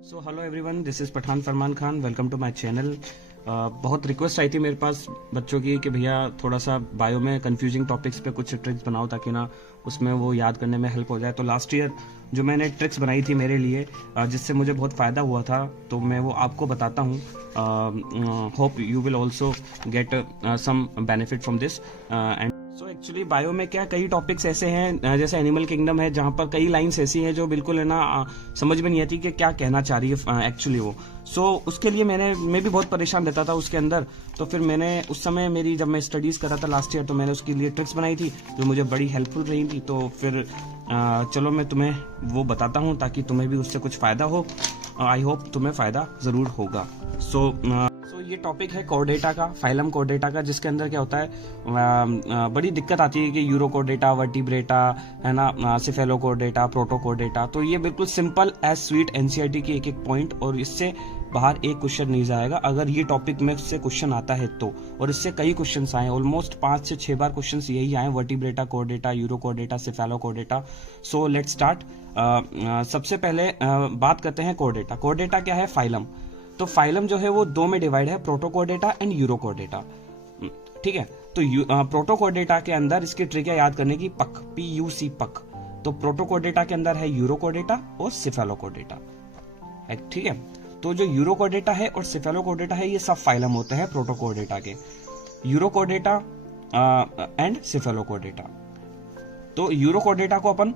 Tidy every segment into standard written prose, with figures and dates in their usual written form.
So hello everyone, this is Pathan Farman Khan. Welcome to my channel. बहुत request आई थी मेरे पास बच्चों की कि भैया थोड़ा सा बायो में कंफ्यूजिंग टॉपिक्स पे कुछ ट्रिक्स बनाओ ताकि ना उसमें वो याद करने में हेल्प हो जाए। तो लास्ट ईयर जो मैंने ट्रिक्स बनाई थी मेरे लिए जिससे मुझे बहुत फ़ायदा हुआ था, तो मैं वो आपको बताता हूँ। Hope you will also get some benefit from this. And so actually bio में क्या कई टॉपिक्स ऐसे हैं जैसे एनिमल किंगडम है, जहाँ पर कई लाइंस ऐसी हैं जो बिल्कुल है ना समझ में नहीं आती कि क्या कहना चाह रही है एक्चुअली वो। सो उसके लिए मैं भी बहुत परेशान रहता था उसके अंदर। तो फिर मैंने उस समय जब मैं स्टडीज कर रहा था लास्ट ईयर, तो मैंने उसके लिए ट्रिक्स बनाई थी जो मुझे बड़ी हेल्पफुल रही थी। तो फिर चलो मैं तुम्हें वो बताता हूँ ताकि तुम्हें भी उससे कुछ फ़ायदा हो। आई होप तुम्हें फ़ायदा ज़रूर होगा। सो ये टॉपिक है कोरडेटा का, फाइलम कोरडेटा का, जिसके अंदर क्या होता है बड़ी दिक्कत आती है कि यूरोकोरडेटा, वर्टिब्रेटा है ना, सिफेलोकोरडेटा, प्रोटोकोरडेटा। तो ये बिल्कुल सिंपल एज स्वीट एनसीईआरटी की एक एक पॉइंट, और इससे बाहर एक क्वेश्चन नहीं जाएगा अगर ये टॉपिक में से क्वेश्चन आता है तो। और इससे कई क्वेश्चन आए, ऑलमोस्ट 5 से 6 बार क्वेश्चन यही आए, vertebrata, chordata, urochordata, cephalochordata. So let's start. सबसे पहले बात करते हैं कोरडेटा। कोरडेटा क्या है? फाइलम। तो फाइलम जो है वो दो में डिवाइड है, प्रोटोकोरडेटा एंड यूरोकोरडेटा। ठीक है, तो प्रोटोकोरडेटा के अंदर इसकी ट्रिक है याद करने की, पक, PUC, पक। तो प्रोटोकोरडेटा के अंदर है यूरोकोरडेटा और सिफेलोकोरडेटा। ठीक है, तो जो यूरोकोरडेटा है और सिफेलोकोरडेटा है ये सब फाइलम होते हैं प्रोटोकोरडेटा के, यूरोकोरडेटा एंड सिफेलोकोरडेटा। तो यूरोकोरडेटा को अपन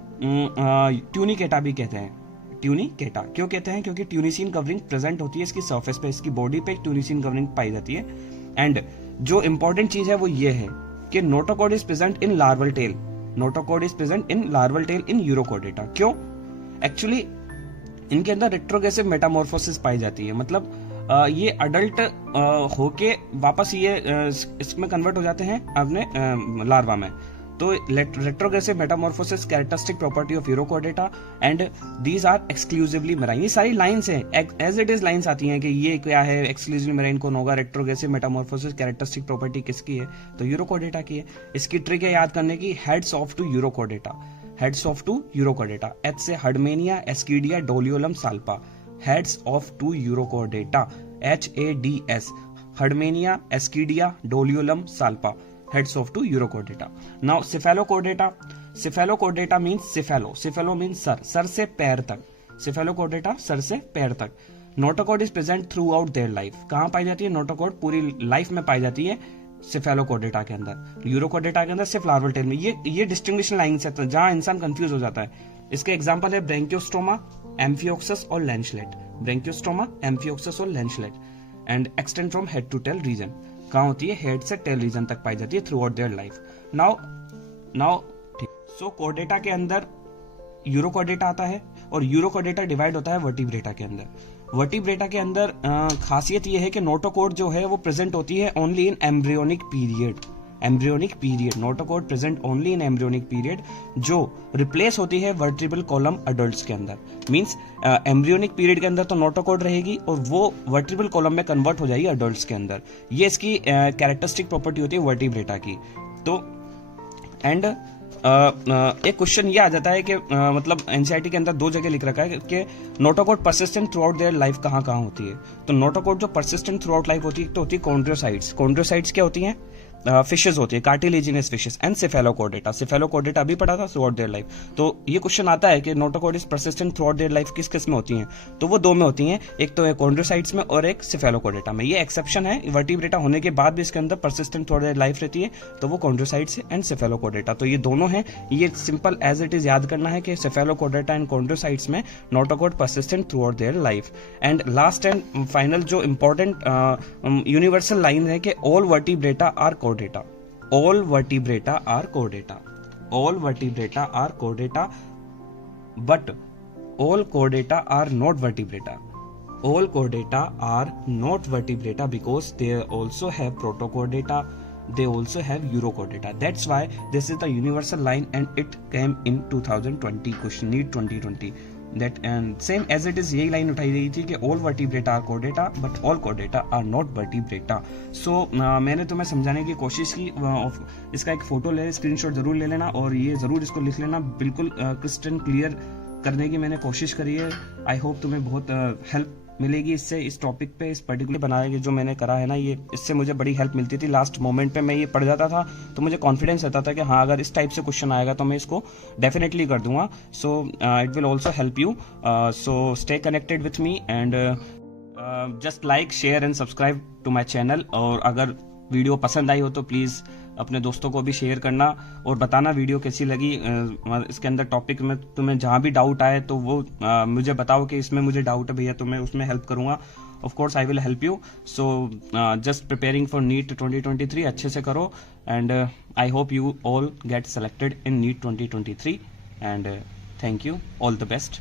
ट्यूनिकेटा भी कहते हैं। ट्यूनिकेटा क्यों कहते हैं? क्योंकि ट्यूनिसिन कवरिंग प्रेजेंट होती है इसकी सरफेस पे, इसकी बॉडी पे ट्यूनिसिन कवरिंग पाई जाती है। एंड जो इंपॉर्टेंट चीज है वो ये है कि notochord is present in larval tail. Notochord is present in larval tail in urochordata. क्यों? एक्चुअली इनके अंदर रेट्रोग्रेसिव मेटामॉर्फोसिस पाई जाती है, मतलब ये अडल्ट होके वापस ये इसमें कन्वर्ट हो जाते हैं अपने लार्वा में। तो retrogressive metamorphosis characteristic property of urochordata and these are exclusively marine. ये सारी लाइंस हैं, एज इट इज लाइंस आती हैं कि ये क्या है, एक्सक्लूसिवली मेराइन कौन होगा, रेट्रोग्रेसिव मेटामॉर्फोसिस कैरेक्टरिस्टिक प्रॉपर्टी किसकी है, तो यूरोकोरडेटा की है। इसकी ट्रिक है याद करने की, heads of to urochordata. Heads of to urochordata, H से Herdmania, Ascidia, Doliolum, Salpa. Heads of to urochordata, HADS, Herdmania, Ascidia, Doliolum, Salpa, heads of to Urochordata. Now Cephalochordata. Cephalochordata means cephalo. Cephalo means sir से पैर तक। Cephalochordata sir से पैर तक। Notochord is present through out their life. कहाँ पाई जाती है? Notochord पूरी लाइफ में पाई जाती है सिफेलोकोरडेटा के अंदर। यूरोकोरडेटा के अंदर सिर्फ लार्वल टेल में। ये डिस्टिंग्विशन लाइंस है जहां इंसान कंफ्यूज हो जाता है। इसके एग्जांपल है ब्रेंकियोस्टोमा, एम्फियोक्सस और लेंशलेट। ब्रेंकियोस्टोमा, एम्फियोक्सस और lancelet. And extend from head to tail region. कहाँ होती है? हेड से टेल रीजन तक पाई जाती है through out their life. Now ठीक। सो कोरडेटा के अंदर यूरोकोरडेटा आता है और यूरोकोरडेटा डिवाइड होता है वर्टिब्रेटा के अंदर। वर्टिब्रेटा के अंदर खासियत यह है कि नोटोकॉर्ड जो है वो प्रेजेंट होती है only in embryonic period. Embryonic period, notochord present only in embryonic period, जो रिप्लेस होती है वर्टिब्रल कॉलम अडल्ट्स के अंदर। मींस एम्ब्रियोनिक पीरियड के अंदर तो नोटोकॉर्ड रहेगी और वो वर्टिब्रल कॉलम में कन्वर्ट हो जाएगी अडल्ट्स के अंदर। ये इसकी कैरेक्टरिस्टिक प्रॉपर्टी होती है वर्टिब्रेटा की। तो एंड एक क्वेश्चन ये आ जाता है कि मतलब एनसीईआरटी के अंदर दो जगह लिख रखा है कि notochord persistent throughout their life कहाँ होती है। तो नोटोकॉर्ड जो परसिस्टेंट थ्रू आउट लाइफ होती है तो होती है कॉन्ड्रोसाइट्स। कॉन्ड्रोसाइट्स क्या होती हैं? फिशेज होती है, कार्टिलेजिनस फिशेज। एंड सिफेलोकोरडेटा, सिफेलोकोरडेटा अभी पढ़ा था, थ्रू आउट देयर लाइफ। तो ये क्वेश्चन आता है कि notochord is persistent throughout their life किस किस में होती हैं? तो वो दो में होती हैं, एक तो है कॉन्ड्रोसाइट्स में और एक सिफेलोकोरडेटा में। ये एक्सेप्शन है, वर्टिब्रेटा होने के बाद भी इसके अंदर persistent throughout their life रहती है, तो वो कॉन्ड्रोसाइट्स एंड सिफेलोकोरडेटा। तो ये दोनों हैं, ये सिंपल एज इट इज याद करना है कि सिफेलोकोरडेटा एंड कॉन्ड्रोसाइट्स में notochord persistent throughout their life. And last and final जो इंपॉर्टेंट यूनिवर्सल लाइन है कि all vertebrata are chordata. All vertebrata are chordata. All vertebrata are chordata, but all chordata are not vertebrata. All chordata are not vertebrata because they also have protochordata. They also have urochordata. That's why this is the universal line and it came in 2020 question, NEET 2020. That and same as it is यही line उठाई गई थी कि all vertebrata are chordata but all chordata are not vertebrata. So मैंने तुम्हें समझाने की कोशिश की। इसका एक फोटो ले, स्क्रीनशॉट जरूर ले लेना और ये जरूर इसको लिख लेना बिल्कुल क्रिस्टल क्लियर करने की मैंने कोशिश करी है। आई होप तुम्हें बहुत हेल्प मिलेगी इससे, इस टॉपिक पे, इस पर्टिकुलर बनाया जो मैंने करा है ना, ये इससे मुझे बड़ी हेल्प मिलती थी। लास्ट मोमेंट पे मैं ये पढ़ जाता था तो मुझे कॉन्फिडेंस रहता था कि हाँ अगर इस टाइप से क्वेश्चन आएगा तो मैं इसको डेफिनेटली कर दूंगा। So it will also help you. So stay connected with me and just like, share and subscribe to my channel. और अगर वीडियो पसंद आई हो तो प्लीज़ अपने दोस्तों को भी शेयर करना और बताना वीडियो कैसी लगी। इसके अंदर टॉपिक में तुम्हें जहाँ भी डाउट आए तो वो मुझे बताओ कि इसमें मुझे डाउट है भैया, तो मैं उसमें हेल्प करूँगा। Of course I will help you. So just preparing for NEET 2023 अच्छे से करो and I hope you all get selected in NEET 2023 and thank you, all the best.